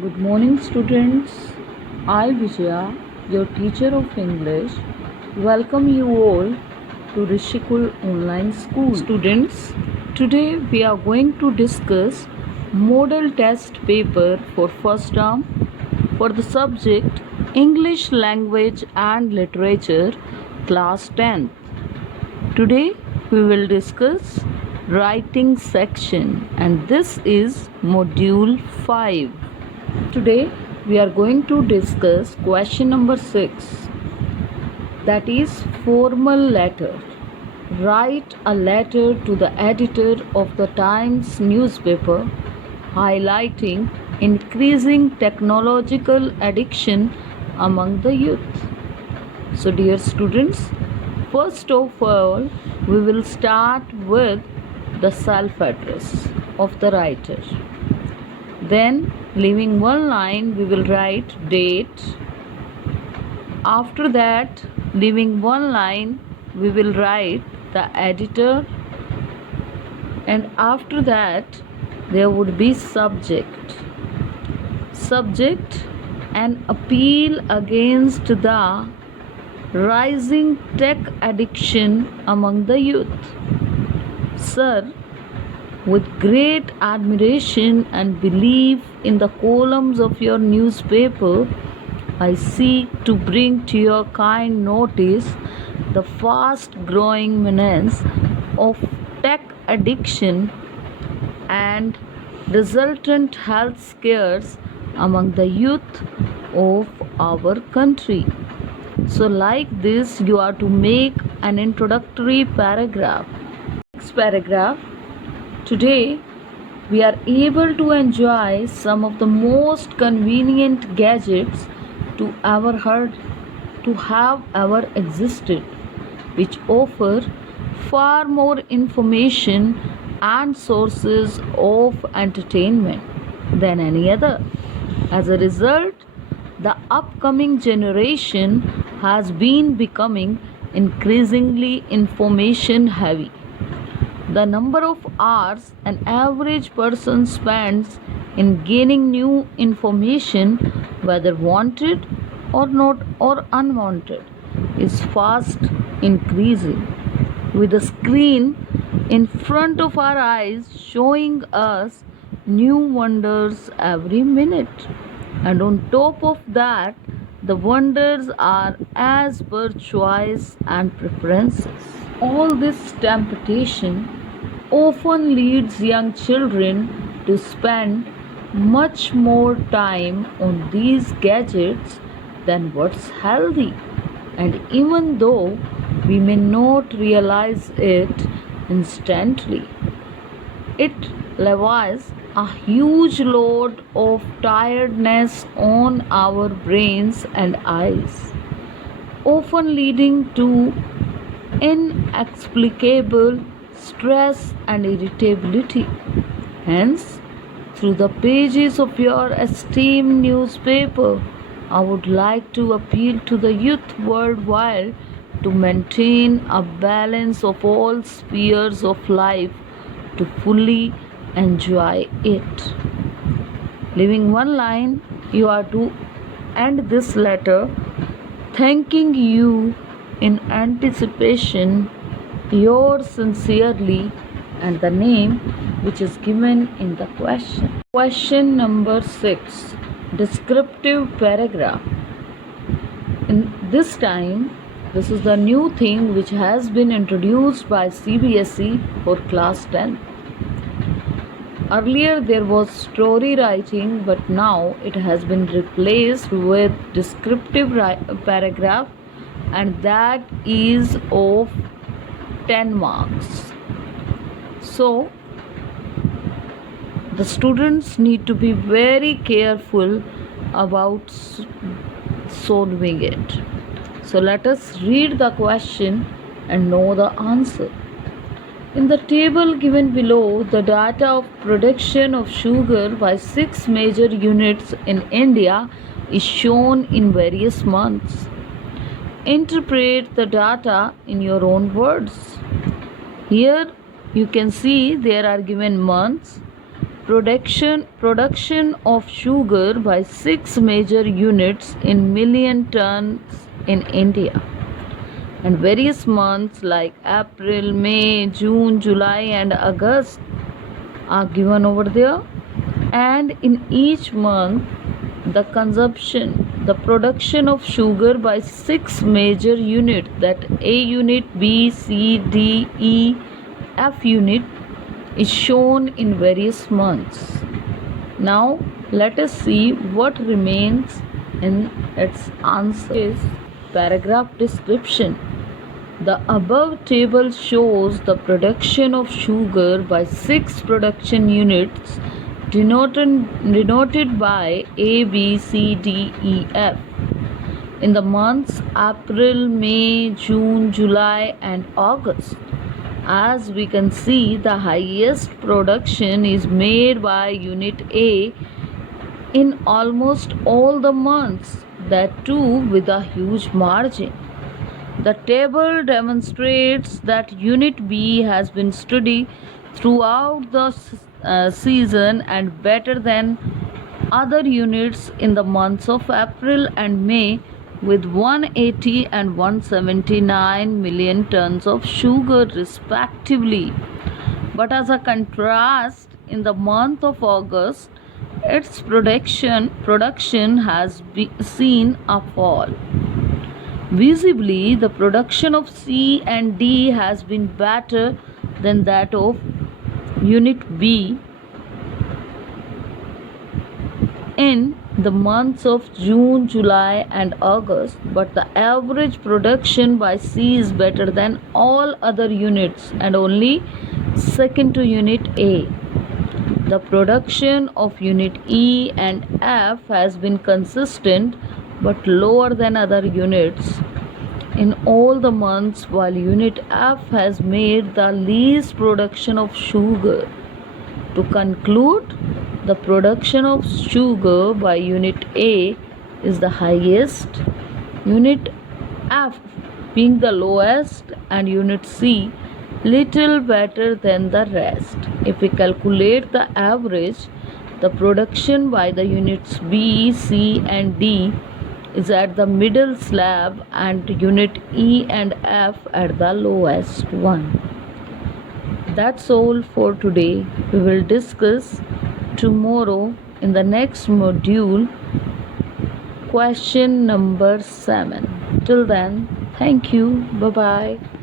Good morning, students. I, Vijaya, your teacher of English, welcome you all to Rishikul Online School. Students, today we are going to discuss model test paper for first term for the subject English Language and Literature, class 10th. Today we will discuss writing section, and this is module 5. Today we are going to discuss question number 6, that is formal letter. Write a letter to the editor of the Times newspaper highlighting increasing technological addiction among the youth. So dear students, first of all we will start with the self-address of the writer. Then, leaving one line, we will write date. After that, leaving one line, we will write the editor. And after that, there would be subject. Subject, an appeal against the rising tech addiction among the youth. Sir, with great admiration and belief in the columns of your newspaper, I seek to bring to your kind notice the fast growing menace of tech addiction and resultant health scares among the youth of our country. So, like this, you are to make an introductory paragraph. Next paragraph. Today, we are able to enjoy some of the most convenient gadgets to have ever existed, which offer far more information and sources of entertainment than any other. As a result, the upcoming generation has been becoming increasingly information heavy. The number of hours an average person spends in gaining new information, whether wanted or not or unwanted, is fast increasing, with a screen in front of our eyes showing us new wonders every minute. And on top of that, the wonders are as per choice and preferences. All this temptation often leads young children to spend much more time on these gadgets than what's healthy. And even though we may not realize it instantly, it levies a huge load of tiredness on our brains and eyes, often leading to inexplicable stress and irritability. Hence, through the pages of your esteemed newspaper, I would like to appeal to the youth worldwide to maintain a balance of all spheres of life to fully enjoy it. Leaving one line, you are to end this letter thanking you in anticipation, yours sincerely, and the name which is given in the question. Question number 6, descriptive paragraph. In this time, this is the new thing which has been introduced by CBSE for class 10. Earlier there was story writing, but now it has been replaced with descriptive paragraph, and that is of 10 marks. So the students need to be very careful about solving it. So let us read the question and know the answer. In the table given below, the data of production of sugar by 6 major units in India is shown in various months. Interpret the data in your own words. Here you can see there are given months, production of sugar by 6 major units in million tons in India. And various months like April, May, June, July, and August are given over there. And in each month, the production of sugar by 6 major units, that A unit, B, C, D, E, F unit, is shown in various months. Now let us see what remains in its answer. Is paragraph description. The above table shows the production of sugar by 6 production units denoted by A, B, C, D, E, F. In the months April, May, June, July, and August. As we can see, the highest production is made by Unit A in almost all the months, that too with a huge margin. The table demonstrates that Unit B has been steady throughout the season and better than other units in the months of April and May, with 180 and 179 million tons of sugar respectively. But as a contrast, in the month of August, its production has seen a fall. Visibly, the production of C and D has been better than that of Unit B in the months of June, July, and August, but the average production by C is better than all other units and only second to Unit A. The production of Unit E and F has been consistent but lower than other units in all the months, while Unit F has made the least production of sugar. To conclude, the production of sugar by Unit A is the highest, Unit F being the lowest, and Unit C little better than the rest. If we calculate the average, the production by the units B, C, and D is at the middle slab and Unit E and F at the lowest one. That's all for today. We will discuss tomorrow in the next module question number 7. Till then, thank you. Bye bye.